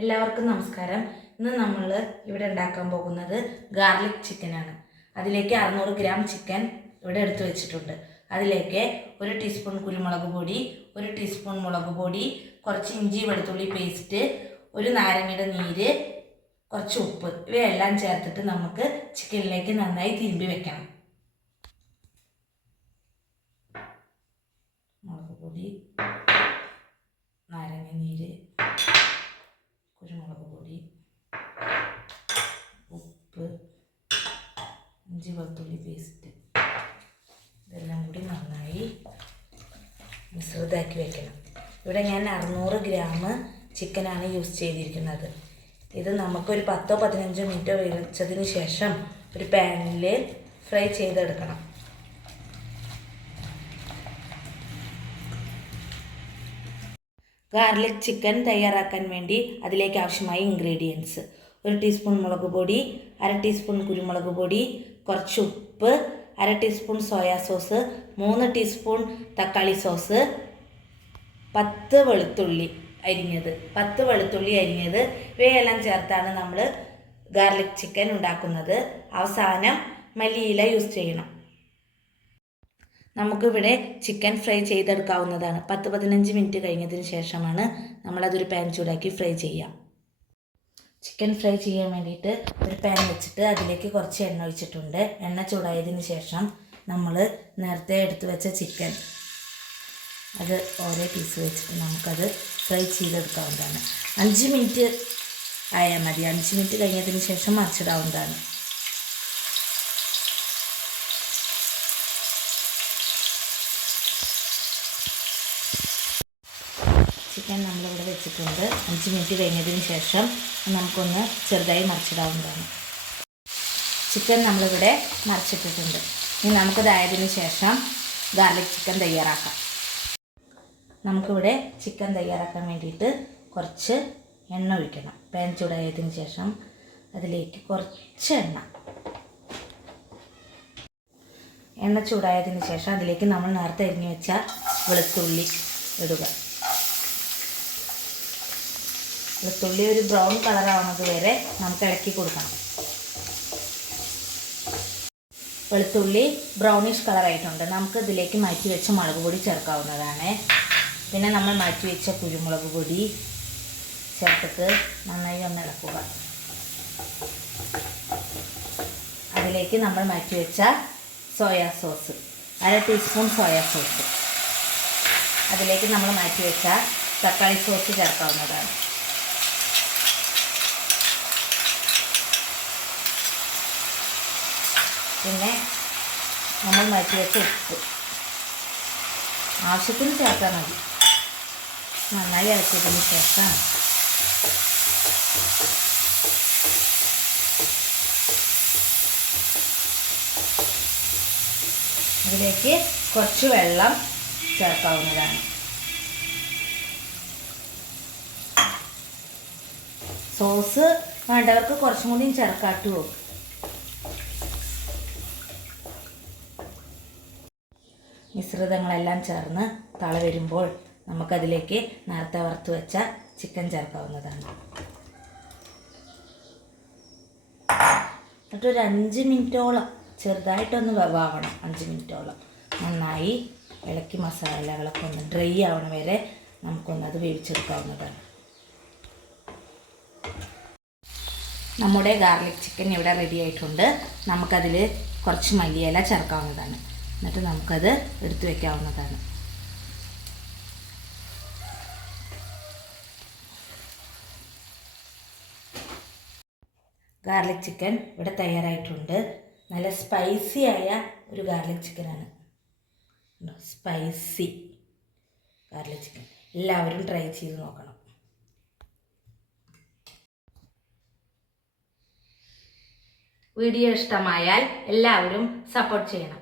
എല്ലാവർക്കും നമസ്കാരം. ഇന്ന് നമ്മൾ ഇവിടെ ഉണ്ടാക്കാൻ പോകുന്നത് ഗാർലിക് ചിക്കനാണ് അതിലേക്ക് അറുന്നൂറ് ഗ്രാം ചിക്കൻ ഇവിടെ എടുത്തു വെച്ചിട്ടുണ്ട്. അതിലേക്ക് ഒരു ടീസ്പൂൺ കുരുമുളക് പൊടി ഒരു ടീസ്പൂൺ മുളക് പൊടി കുറച്ച് ഇഞ്ചി വെളുത്തുള്ളി പേസ്റ്റ് ഒരു നാരങ്ങയുടെ നീര് കുറച്ച് ഉപ്പ്. ഇവയെല്ലാം ചേർത്തിട്ട് നമുക്ക് ചിക്കനിലേക്ക് നന്നായി തിരുമ്പി വെക്കണം. മുളക് പൊടി നാരങ്ങ നീര് കുരുമുളക് പൊടി ഉപ്പ് ഇഞ്ചി വെളുത്തുള്ളി പേസ്റ്റ് ഇതെല്ലാം കൂടി നന്നായി മിശ്രിതാക്കി വെക്കണം. ഇവിടെ ഞാൻ അറുന്നൂറ് ഗ്രാം ചിക്കനാണ് യൂസ് ചെയ്തിരിക്കുന്നത്. ഇത് നമുക്കൊരു പത്തോ പതിനഞ്ചോ മിനിറ്റോ വേവിച്ചതിന് ശേഷം ഒരു പാനിൽ ഫ്രൈ ചെയ്തെടുക്കണം. ഗാർലിക് ചിക്കൻ തയ്യാറാക്കാൻ വേണ്ടി അതിലേക്ക് ആവശ്യമായ ഇൻഗ്രീഡിയൻസ് ഒരു ടീസ്പൂൺ മുളക് പൊടി അര ടീസ്പൂൺ കുരുമുളക് പൊടി കുറച്ച് ഉപ്പ് അര ടീസ്പൂൺ സോയാ സോസ് മൂന്ന് ടീസ്പൂൺ തക്കാളി സോസ് പത്ത് വെളുത്തുള്ളി അരിഞ്ഞത്. പത്ത് വെളുത്തുള്ളി അരിഞ്ഞത്. ഇവയെല്ലാം ചേർത്താണ് നമ്മൾ ഗാർലിക് ചിക്കൻ ഉണ്ടാക്കുന്നത്. അവസാനം മല്ലിയില യൂസ് ചെയ്യണം. നമുക്കിവിടെ ചിക്കൻ ഫ്രൈ ചെയ്തെടുക്കാവുന്നതാണ്. പത്ത് പതിനഞ്ച് മിനിറ്റ് കഴിഞ്ഞതിന് ശേഷമാണ് നമ്മളതൊരു പാൻ ചൂടാക്കി ഫ്രൈ ചെയ്യുക ചിക്കൻ ഫ്രൈ ചെയ്യാൻ വേണ്ടിയിട്ട് ഒരു പാൻ വെച്ചിട്ട് അതിലേക്ക് കുറച്ച് എണ്ണ ഒഴിച്ചിട്ടുണ്ട്. എണ്ണ ചൂടായതിന് ശേഷം നമ്മൾ നേരത്തെ എടുത്തു വെച്ച ചിക്കൻ അത് ഓരോ പീസ് വെച്ചിട്ട് നമുക്കത് ഫ്രൈ ചെയ്തെടുക്കാവുന്നതാണ്. അഞ്ച് മിനിറ്റ് ആയാൽ മതി. അഞ്ച് മിനിറ്റ് കഴിഞ്ഞതിന് ശേഷം മറിച്ചിടാവുന്നതാണ്. ചിക്കൻ നമ്മളിവിടെ വെച്ചിട്ടുണ്ട്. അഞ്ച് മിനിറ്റ് കഴിഞ്ഞതിന് ശേഷം നമുക്കൊന്ന് ചെറുതായി മറിച്ചിടാവുന്നതാണ്. ചിക്കൻ നമ്മളിവിടെ മറിച്ചിട്ടിട്ടുണ്ട്. ഇനി നമുക്കിതായതിന് ശേഷം ഗാർലിക് ചിക്കൻ തയ്യാറാക്കാം. നമുക്കിവിടെ ചിക്കൻ തയ്യാറാക്കാൻ വേണ്ടിയിട്ട് കുറച്ച് എണ്ണ ഒഴിക്കണം. പാൻ ചൂടായതിന് ശേഷം അതിലേക്ക് കുറച്ച് എണ്ണ. എണ്ണ ചൂടായതിന് ശേഷം അതിലേക്ക് നമ്മൾ നേരത്തെ അരിഞ്ഞു വെച്ച വെളുത്തുള്ളി ഇടുക. വെളുത്തുള്ളി ഒരു ബ്രൗൺ കളറാവുന്നത് വരെ നമുക്ക് ഇളക്കി കൊടുക്കണം. വെളുത്തുള്ളി ബ്രൗണിഷ് കളറായിട്ടുണ്ട് നമുക്ക് ഇതിലേക്ക് മാറ്റി വെച്ച മുളക് പൊടി ചേർക്കാവുന്നതാണ്. പിന്നെ നമ്മൾ മാറ്റി വെച്ച കുരുമുളക് പൊടി ചേർത്തിട്ട് നന്നായി ഒന്ന് ഇളക്കുക. അതിലേക്ക് നമ്മൾ മാറ്റി വെച്ച സോയാ സോസ് അര ടീസ്പൂൺ സോയാ സോസ്. അതിലേക്ക് നമ്മൾ മാറ്റി വെച്ച തക്കാളി സോസ് ചേർക്കാവുന്നതാണ്. പിന്നെ നമ്മൾ മാറ്റി വെച്ച ഉപ്പ്. ആവശ്യത്തിന് ചേർത്താൽ മതി. നന്നായി ഇറക്കിയതിന് ശേഷം അതിലേക്ക് കുറച്ച് വെള്ളം ചേർക്കാവുന്നതാണ്. സോസ് വേണ്ടവർക്ക് കുറച്ചും കൂടിയും ചേർക്കാട്ടുമോ മിശ്രിതങ്ങളെല്ലാം ചേർന്ന് തള വരുമ്പോൾ നമുക്കതിലേക്ക് നേരത്തെ വറുത്ത് വെച്ച ചിക്കൻ ചേർക്കാവുന്നതാണ്. എന്നിട്ടൊരു അഞ്ച് മിനിറ്റോളം ചെറുതായിട്ടൊന്ന് വാവണം അഞ്ച് മിനിറ്റോളം. നന്നായി ഇളക്കി മസാലകളൊക്കെ ഒന്ന് ഡ്രൈ ആവണ വരെ നമുക്കൊന്നത് വേവിച്ചെടുക്കാവുന്നതാണ്. നമ്മുടെ ഗാർലിക് ചിക്കൻ ഇവിടെ റെഡി ആയിട്ടുണ്ട്. നമുക്കതിൽ കുറച്ച് മല്ലിയില ചേർക്കാവുന്നതാണ്. എന്നിട്ട് നമുക്കത് എടുത്തു വയ്ക്കാവുന്നതാണ് ഗാർലിക് ചിക്കൻ ഇവിടെ തയ്യാറായിട്ടുണ്ട്. നല്ല സ്പൈസി ആയ ഒരു ഗാർലിക് ചിക്കനാണ് സ്പൈസി ഗാർലിക് ചിക്കൻ എല്ലാവരും ട്രൈ ചെയ്ത് നോക്കണം. വീഡിയോ ഇഷ്ടമായാൽ എല്ലാവരും സപ്പോർട്ട് ചെയ്യണം.